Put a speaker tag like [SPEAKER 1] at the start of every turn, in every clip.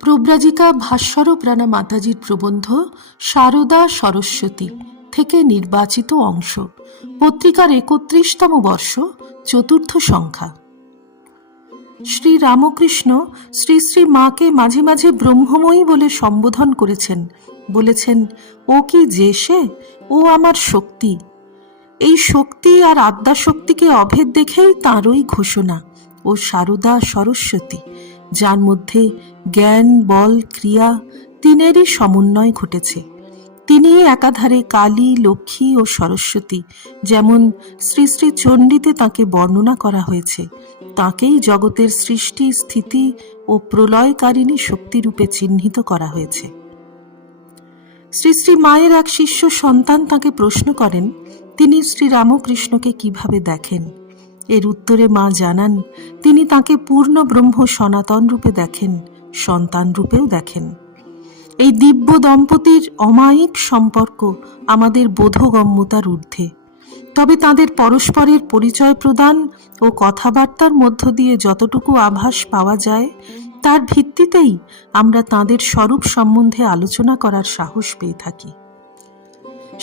[SPEAKER 1] পরিব্রাজিকা ভাস্বরূপ রানা মাতাজির প্রবন্ধ সারদা সরস্বতী থেকে নির্বাচিত অংশ, পত্রিকার একত্রিশতম বর্ষ, চতুর্থ সংখ্যা। শ্রী রামকৃষ্ণ শ্রী শ্রী মাকে মাঝে মাঝে ব্রহ্মময়ী বলে সম্বোধন করেছেন, বলেছেন, ও কি যে সে? ও আমার শক্তি। এই শক্তি আর আদ্যা শক্তিকে অভেদ দেখেই তাঁরই ঘোষণা। ও সারদা সরস্বতী যার মধ্যে জ্ঞান, বল, ক্রিয়া তিনেরই সমন্বয় ঘটেছে। তিনি একাধারে কালী, লক্ষ্মী ও সরস্বতী, যেমন শ্রী শ্রী চণ্ডীতে তাকে বর্ণনা করা হয়েছে, তাকেই জগতের সৃষ্টি, স্থিতি ও প্রলয়কারিণী শক্তিরূপে চিহ্নিত করা হয়েছে। শ্রী শ্রী মায়ের এক শিষ্য সন্তান তাকে প্রশ্ন করেন, তিনি শ্রী রামকৃষ্ণকে কীভাবে দেখেন? এর উত্তরে মা জানান, তিনি তাকে পূর্ণ ব্রহ্ম সনাতন রূপে দেখেন, সন্তান রূপেও দেখেন। এই দিব্য দম্পতির অমায়িক সম্পর্ক আমাদের বোধগম্যতার ঊর্ধ্বে। তবে তাদের পরস্পরের পরিচয় প্রদান ও কথাবার্তার মধ্য দিয়ে যতটুকু আভাস পাওয়া যায়, তার ভিত্তিতেই আমরা তাদের স্বরূপ সম্বন্ধে আলোচনা করার সাহস পেয়ে থাকি।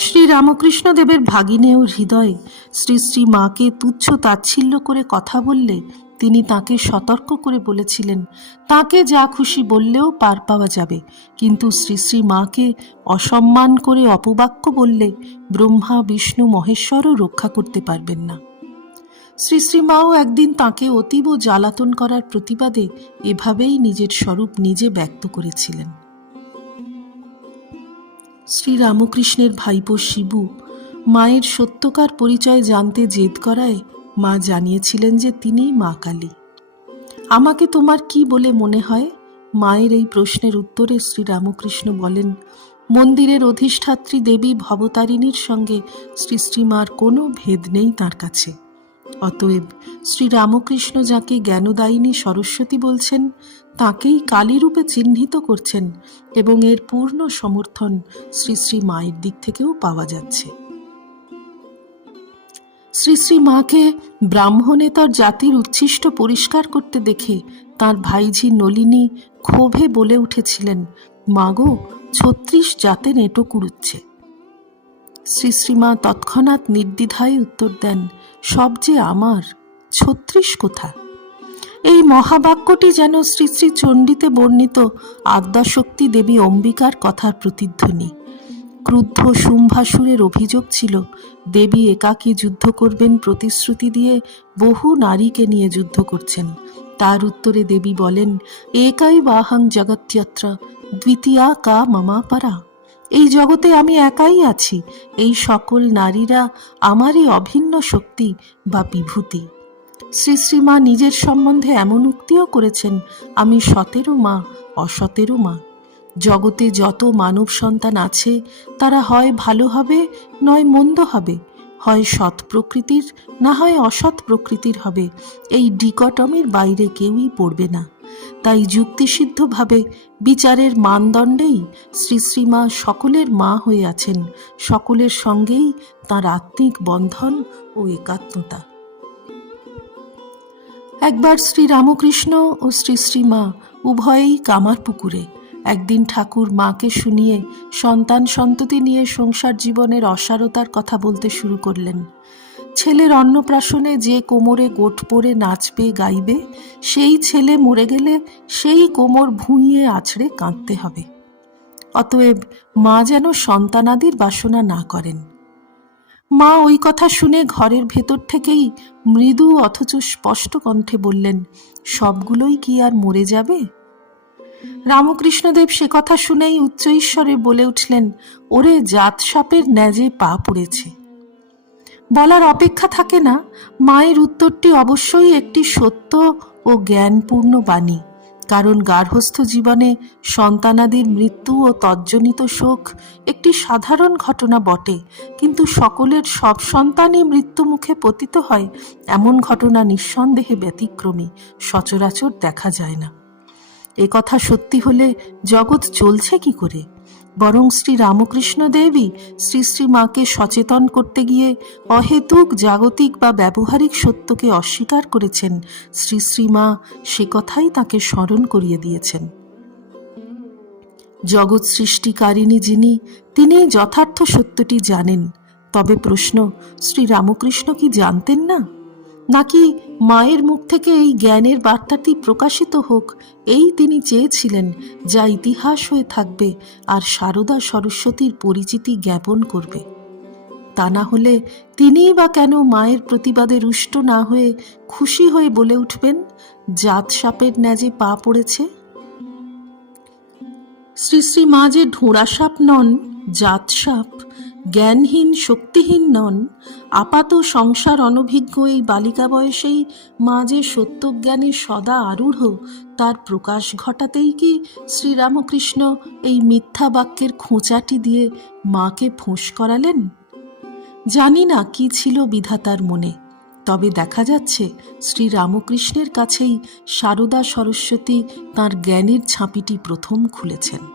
[SPEAKER 1] শ্রী রামকৃষ্ণ দেবের ভাগিনেও হৃদয়ে শ্রী শ্রী মাকে তুচ্ছ তাচ্ছিল্য করে কথা বললে তিনি তাকে সতর্ক করে বলেছিলেন, তাকে যা খুশি বললেও পার পাওয়া যাবে কিন্তু শ্রী শ্রী মাকে অসম্মান করে অপবাক্য বললে ব্রহ্মা, বিষ্ণু, মহেশ্বরও রক্ষা করতে পারবেন না। শ্রী শ্রী মাও একদিন তাকে অতীব জ্বালাতন করার প্রতিবাদে এভাবেই নিজের স্বরূপ নিজে ব্যক্ত করেছিলেন। শ্রী রামকৃষ্ণের ভাইপো শিবু মায়ের সত্যকার পরিচয় জানতে জেদ করায় মা জানিয়েছিলেন যে তিনিই মা কালী। আমাকে তোমার কি বলে মনে হয়? মায়ের এই প্রশ্নের উত্তরে শ্রী রামকৃষ্ণ বলেন, মন্দিরের অধিষ্ঠাত্রী দেবী ভবতারিণীর সঙ্গে শ্রী শ্রীমার কোনো ভেদ নেই তার কাছে। অতএব শ্রী রামকৃষ্ণ যাকে জ্ঞানদায়িনী সরস্বতী বলছেন তাকেই কালীরূপে চিহ্নিত করছেন এবং এর পূর্ণ সমর্থন শ্রী শ্রী মায়ের দিক থেকেও পাওয়া যাচ্ছে। শ্রী শ্রী মাকে ব্রাহ্মণে তার জাতির উচ্ছিষ্ট পরিষ্কার করতে দেখে তার ভাইঝি নলিনী ক্ষোভে বলে উঠেছিলেন, মাগো, ছত্রিশ জাতে এঁটো কুড়ুচ্ছে। শ্রী শ্রীমা তৎক্ষণাৎ নির্দ্বিধায় উত্তর দেন, সব যে আমার, ছত্রিশ কোথা? এই মহাবাক্যটি যেন শ্রী শ্রী চণ্ডীতে বর্ণিত আদ্যাশক্তি দেবী অম্বিকার কথার প্রতিধ্বনি। ক্রুদ্ধ শুম্ভাসুরের অভিযোগ ছিল, দেবী একাকী যুদ্ধ করবেন প্রতিশ্রুতি দিয়ে বহু নারীকে নিয়ে যুদ্ধ করছেন। তার উত্তরে দেবী বলেন, একাই বাহাং জগত্যত্র দ্বিতীয়া কা মামা পারা। এই জগতে আমি একাই আছি, এই সকল নারীরা আমারই অভিন্ন শক্তি বা বিভূতি। শ্রী শ্রীমা নিজের সম্বন্ধে এমন উক্তিও করেছেন, আমি সতেরো মা, অসতেরো মা। জগতে যত মানব সন্তান আছে, তারা হয় ভালো হবে, নয় মন্দ হবে। হয় সৎ প্রকৃতির, না হয় অসৎ প্রকৃতির হবে। এই ডিকটমের বাইরে কেউই পড়বে না। তাই যুক্তিসিদ্ধভাবে বিচারের মানদণ্ডেই শ্রী শ্রীমা সকলের মা হয়ে আছেন, সকলের সঙ্গেই তাঁর আত্মিক বন্ধন ও একাত্মতা। একবার শ্রী রামকৃষ্ণ ও শ্রী শ্রীমা উভয়েই কামার পুকুরে একদিন ঠাকুর মাকে শুনিয়ে সন্তান সন্ততি নিয়ে সংসার জীবনের অসারতার কথা বলতে শুরু করলেন। ছেলের অন্নপ্রাশনে যে কোমরে গোট পরে নাচবে, গাইবে, সেই ছেলে মরে গেলে সেই কোমর ভুঁইয়ে আছড়ে কাঁদতে হবে। অতএব মা যেন সন্তানাদির বাসনা না করেন। মা ওই কথা শুনে ঘরের ভেতর থেকেই মৃদু অথচ স্পষ্ট কণ্ঠে বললেন, সবগুলোই কি আর মরে যাবে? রামকৃষ্ণদেব সে কথা শুনেই উচ্চ ঈশ্বরে বলে উঠলেন, ওরে জাত সাপের ন্যাজে পা পড়েছে। বলার অপেক্ষা থাকে না, মায়ের উত্তরটি অবশ্যই একটি সত্য ও জ্ঞানপূর্ণ বাণী। কারণ গার্হস্থ জীবনে সন্তানাদের মৃত্যু ও তজ্জনিত শোক একটি সাধারণ ঘটনা বটে, কিন্তু সকলের সব সন্তানই মৃত্যুমুখে পতিত হয় এমন ঘটনা নিঃসন্দেহে ব্যতিক্রমী, সচরাচর দেখা যায় না। কথা সত্যি হলে জগৎ চলছে কি করে? বরং শ্রী রামকৃষ্ণ দেবী শ্রী শ্রী মাকে সচেতন করতে গিয়ে অহেতুক জাগতিক বা ব্যবহারিক সত্যকে অস্বীকার করেছেন শ্রী শ্রী মা, সে কথাই তাকে স্মরণ করিয়ে দিয়েছেন। জগৎ সৃষ্টিকারিণী যিনি, তিনি যথার্থ সত্যটি জানেন। তবে প্রশ্ন, শ্রী রামকৃষ্ণ কি জানতেন না? নাকি মায়ের মুখ থেকে এই জ্ঞানের বার্তাটি প্রকাশিত হোক, এই তিনি চেয়েছিলেন যা ইতিহাস হয়ে থাকবে আর সারদা সরস্বতীর পরিচিতি জ্ঞাপন করবে। তা না হলে তিনিই বা কেন মায়ের প্রতিবাদে রুষ্ট না হয়ে খুশি হয়ে বলে উঠবেন, জাত সাপের ন্যাজে পা পড়েছে? শ্রী শ্রী মা যে ঢোঁড়া সাপ নন, জাত সাপ জ্ঞানহীন, শক্তিহীন নন। আপাত সংসার অনভিজ্ঞ এই বালিকা বয়সেই মা যে সত্যজ্ঞানে সদা আরূঢ়, তার প্রকাশ ঘটাতেই কি শ্রীরামকৃষ্ণ এই মিথ্যা বাক্যের খোঁচাটি দিয়ে মাকে ফোঁস করালেন? জানি না কি ছিল বিধাতার মনে, তবে দেখা যাচ্ছে শ্রী রামকৃষ্ণের কাছেই সারদা সরস্বতী তার জ্ঞানের ঝাঁপিটি প্রথম খুলেছেন।